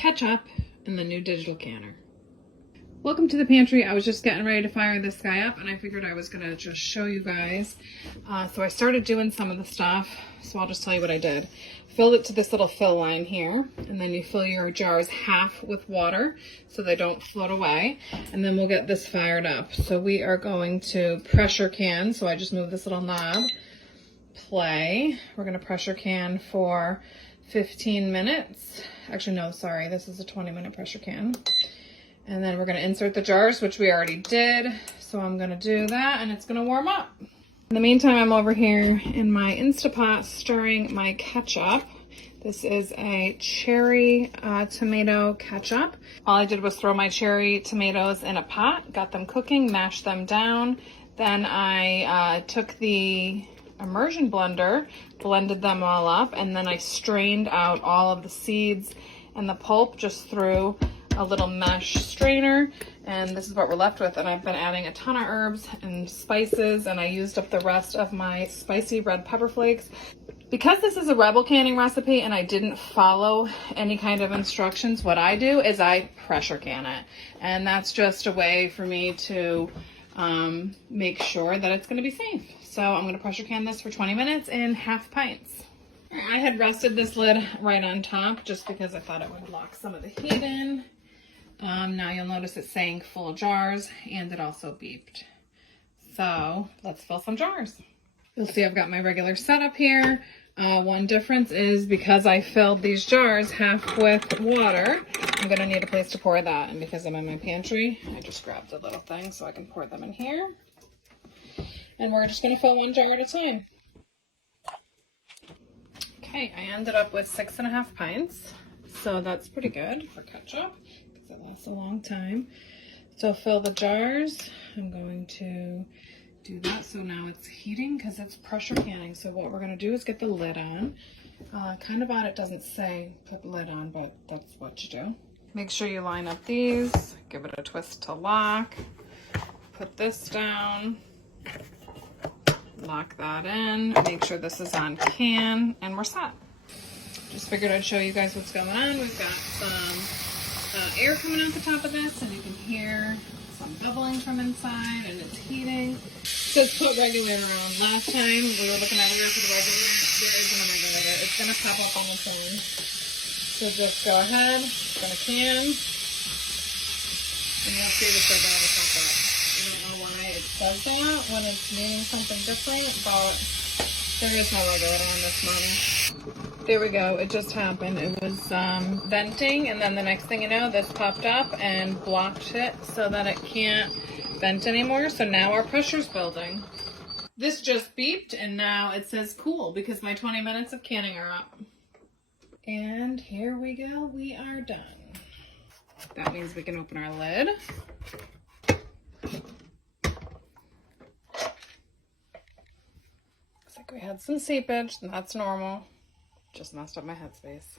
Ketchup and the new digital canner. Welcome to the pantry. I was just getting ready to fire this guy up and I figured I was going to just show you guys. So I started doing some of the stuff. So I'll just tell you what I did. Filled it to this little fill line here, and then you fill your jars half with water so they don't float away. And then we'll get this fired up. So we are going to pressure can. So I just moved this little knob. Play. We're going to pressure can for 15 minutes. Actually, no, sorry. This is a 20-minute pressure can. And then we're going to insert the jars, which we already did. So I'm going to do that and it's going to warm up. In the meantime, I'm over here in my Instapot stirring my ketchup. This is a cherry tomato ketchup. All I did was throw my cherry tomatoes in a pot, got them cooking, mashed them down. Then I took the immersion blender, blended them all up, and then I strained out all of the seeds and the pulp just through a little mesh strainer, and this is what we're left with. And I've been adding a ton of herbs and spices, and I used up the rest of my spicy red pepper flakes. Because this is a rebel canning recipe and I didn't follow any kind of instructions, what I do is I pressure can it, and that's just a way for me to make sure that it's going to be safe. So I'm going to pressure can this for 20 minutes in half pints. I had rested this lid right on top just because I thought it would lock some of the heat in. Now you'll notice it's saying full jars, and it also beeped. So let's fill some jars. You'll see I've got my regular setup here. One difference is because I filled these jars half with water, I'm going to need a place to pour that. And because I'm in my pantry, I just grabbed a little thing so I can pour them in here. And we're just going to fill one jar at a time. Okay, I ended up with 6.5 pints. So that's pretty good for ketchup because it lasts a long time. So fill the jars. I'm going to do that. So now it's heating because it's pressure canning. So what we're going to do is get the lid on. Kind of odd it doesn't say put the lid on, but that's what you do. Make sure you line up these. Give it a twist to lock. Put this down. Lock that in. Make sure this is on can, and we're set. Just figured I'd show you guys what's going on. We've got some air coming out the top of this, and you can hear some bubbling from inside, and it's heating. It says put regulator on. Last time we were looking everywhere for the regulator. There isn't a regulator. It's going to pop up on its own. So just go ahead, open a can, and you'll see the sugar will pop up. I don't know why it says that when it's meaning something different, but there is no regulator on this one. There we go. It just happened. It was venting, and then the next thing you know, this popped up and blocked it so that it can't vent anymore. So now our pressure's building. This just beeped, and now it says cool because my 20 minutes of canning are up. And here we go. We are done. That means we can open our lid. Looks like we had some seepage, and that's normal. Just messed up my headspace.